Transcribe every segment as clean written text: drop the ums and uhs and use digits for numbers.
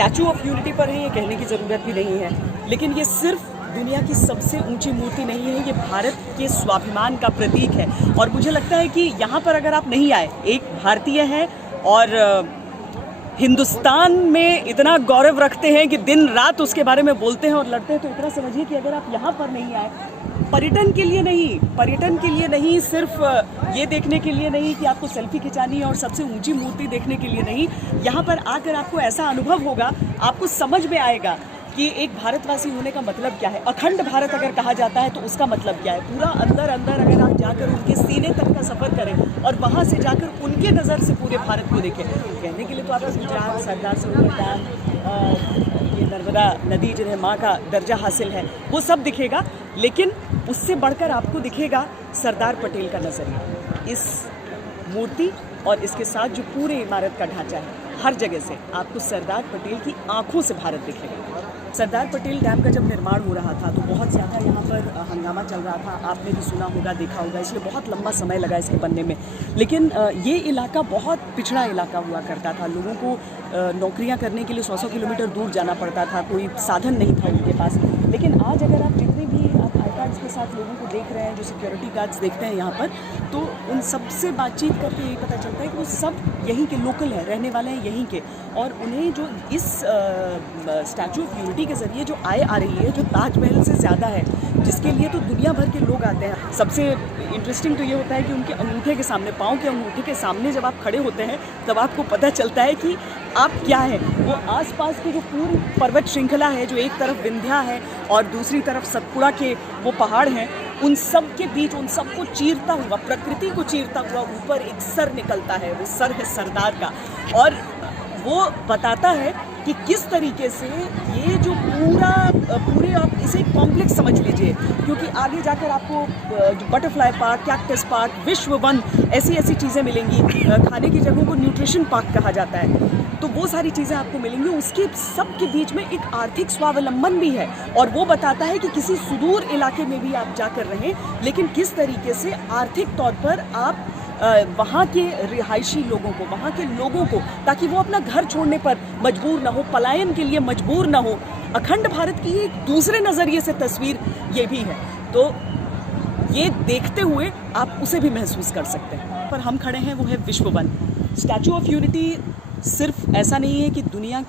Statue of unity पर है, ये कहने की ज़रूरत भी नहीं है। लेकिन ये सिर्फ दुनिया की सबसे ऊंची मूर्ति नहीं है, ये भारत के स्वाभिमान का प्रतीक है। और मुझे लगता है कि यहाँ पर अगर आप नहीं आए, एक भारतीय हैं और हिंदुस्तान में इतना गौरव रखते हैं कि दिन रात उसके बारे में बोलते हैं और लड़ते हैं, तो इतना समझिए कि अगर आप यहाँ पर नहीं आए, पर्यटन के लिए नहीं, सिर्फ ये देखने के लिए नहीं कि आपको सेल्फी खिंचानी है और सबसे ऊंची मूर्ति देखने के लिए नहीं, यहाँ पर आकर आपको ऐसा अनुभव होगा, आपको समझ में आएगा कि एक भारतवासी होने का मतलब क्या है। अखंड भारत अगर कहा जाता है तो उसका मतलब क्या है। पूरा अंदर अगर आप जाकर उनके सीने तक का सफ़र करें और वहाँ से जाकर उनके नज़र से पूरे भारत को देखें। कहने के लिए तो आपको गुजरात, सरदार सरोवर डैम, ये नर्मदा नदी जिन्हें माँ का दर्जा हासिल है, वो सब दिखेगा, लेकिन उससे बढ़कर आपको दिखेगा सरदार पटेल का नज़रिया। इस मूर्ति और इसके साथ जो पूरे इमारत का ढांचा है, हर जगह से आपको सरदार पटेल की आंखों से भारत दिखेगा। सरदार पटेल डैम का जब निर्माण हो रहा था तो बहुत ज़्यादा यहाँ पर हंगामा चल रहा था, आपने भी सुना होगा, देखा होगा, इसलिए बहुत लंबा समय लगा इसके बनने में। लेकिन ये इलाका बहुत पिछड़ा इलाका हुआ करता था, लोगों को नौकरियाँ करने के लिए 100 किलोमीटर दूर जाना पड़ता था, कोई साधन नहीं था उनके पास। लेकिन आज अगर आप जितने भी आप आई कार्ड्स के साथ लोगों को देख रहे हैं, जो सिक्योरिटी गार्ड्स देखते हैं यहाँ पर, तो उन सबसे बातचीत करके यही पता चलता है कि वो सब यहीं के लोकल हैं, रहने वाले हैं यहीं के। और उन्हें जो इस स्टैचू ऑफ यूनिटी के ज़रिए जो आय आ रही है, जो ताजमहल से ज़्यादा है, जिसके लिए तो दुनिया भर के लोग आते हैं। सबसे इंटरेस्टिंग तो ये होता है कि उनके अंगूठे के सामने, पाँव के अंगूठे के सामने जब आप खड़े होते हैं तब आपको पता चलता है कि आप क्या हैं। वो आसपास की जो पूरी पर्वत श्रृंखला है, जो एक तरफ विंध्या है और दूसरी तरफ सतपुड़ा के वो पहाड़ हैं, उन सब के बीच, उन सबको चीरता हुआ, प्रकृति को चीरता हुआ ऊपर एक सर निकलता है, वो सर है सरदार का। और वो बताता है कि किस तरीके से ये जो पूरे आप इसे कॉम्प्लेक्स समझ लीजिए, क्योंकि आगे जाकर आपको जो बटरफ्लाई पार्क, कैक्टस पार्क, विश्व वन, ऐसी चीज़ें मिलेंगी। खाने की जगहों को न्यूट्रिशन पार्क कहा जाता है, तो वो सारी चीज़ें आपको मिलेंगी। उसके सब के बीच में एक आर्थिक स्वावलंबन भी है, और वो बताता है कि किसी सुदूर इलाके में भी आप जाकर रहें, लेकिन किस तरीके से आर्थिक तौर पर आप वहाँ के रिहायशी लोगों को, वहाँ के लोगों को, ताकि वो अपना घर छोड़ने पर मजबूर ना हो, पलायन के लिए मजबूर ना हो। अखंड भारत की एक दूसरे नज़रिए से तस्वीर ये भी है, तो ये देखते हुए आप उसे भी महसूस कर सकते हैं। पर हम खड़े हैं वो है विश्व वन। स्टैचू ऑफ यूनिटी सिर्फ ऐसा नहीं है कि दुनिया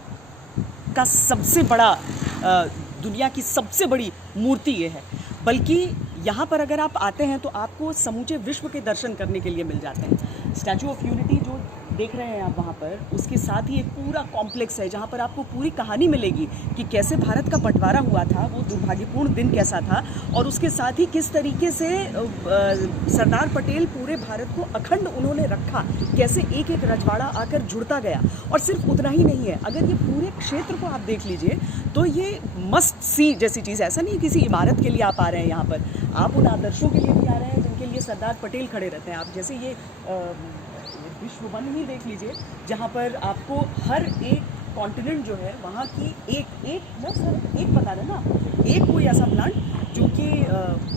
का सबसे बड़ा दुनिया की सबसे बड़ी मूर्ति ये है, बल्कि यहाँ पर अगर आप आते हैं तो आपको समूचे विश्व के दर्शन करने के लिए मिल जाते हैं। स्टैचू ऑफ यूनिटी जो देख रहे हैं आप वहाँ पर, उसके साथ ही एक पूरा कॉम्प्लेक्स है जहाँ पर आपको पूरी कहानी मिलेगी कि कैसे भारत का बंटवारा हुआ था, वो दुर्भाग्यपूर्ण दिन कैसा था, और उसके साथ ही किस तरीके से सरदार पटेल पूरे भारत को अखंड उन्होंने रखा, कैसे एक एक रजवाड़ा आकर जुड़ता गया। और सिर्फ उतना ही नहीं है, अगर ये पूरे क्षेत्र को आप देख लीजिए तो ये मस्ट सी जैसी चीज़ है। ऐसा नहीं किसी इमारत के लिए आप आ रहे हैं यहाँ पर, आप उन आदर्शों के लिए भी आ रहे हैं जिनके लिए सरदार पटेल खड़े रहते हैं। आप जैसे ये विश्व वन ही देख लीजिए, जहाँ पर आपको हर एक कॉन्टिनेंट जो है वहाँ की एक बता रहे ना, एक कोई ऐसा प्लांट जो कि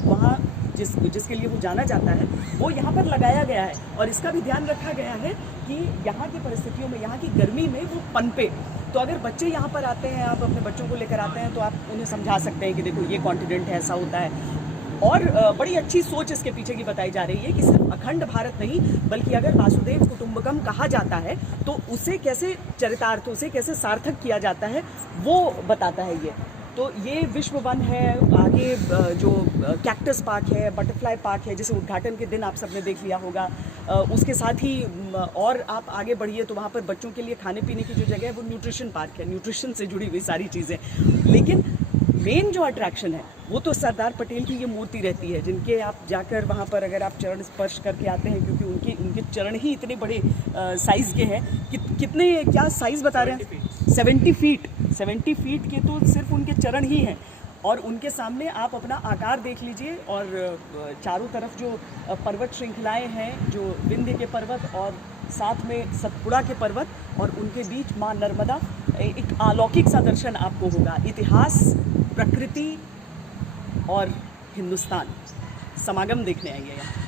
वहाँ जिसके लिए वो जाना जाता है, वो यहाँ पर लगाया गया है। और इसका भी ध्यान रखा गया है कि यहाँ की परिस्थितियों में, यहाँ की गर्मी में वो पनपे। तो अगर बच्चे यहाँ पर आते हैं, आप अपने बच्चों को लेकर आते हैं, तो आप उन्हें समझा सकते हैं कि देखो ये कॉन्टिनेंट है, ऐसा होता है। और बड़ी अच्छी सोच इसके पीछे की बताई जा रही है कि सिर्फ अखंड भारत नहीं, बल्कि अगर वासुदेव कुटुंबकम कहा जाता है तो उसे कैसे चरितार्थ, उसे कैसे सार्थक किया जाता है, वो बताता है ये। तो ये विश्व वन है, आगे जो कैक्टस पार्क है, बटरफ्लाई पार्क है, जिसे उद्घाटन के दिन आप सबने देख लिया होगा। उसके साथ ही और आप आगे बढ़िए तो वहाँ पर बच्चों के लिए खाने पीने की जो जगह है वो न्यूट्रिशन पार्क है, न्यूट्रिशन से जुड़ी हुई सारी चीज़ें। लेकिन मेन जो अट्रैक्शन है वो तो सरदार पटेल की ये मूर्ति रहती है, जिनके आप जाकर वहाँ पर अगर आप चरण स्पर्श करके आते हैं, क्योंकि उनके चरण ही इतने बड़े साइज़ के हैं। कितने क्या साइज़ बता रहे हैं? 70 फीट के तो सिर्फ उनके चरण ही हैं। और उनके सामने आप अपना आकार देख लीजिए, और चारों तरफ जो पर्वत श्रृंखलाएँ हैं, जो विंध्य के पर्वत और साथ में सतपुड़ा के पर्वत, और उनके बीच माँ नर्मदा, एक अलौकिक सा दर्शन आपको होगा। इतिहास, प्रकृति और हिंदुस्तान समागम देखने आइए यहाँ।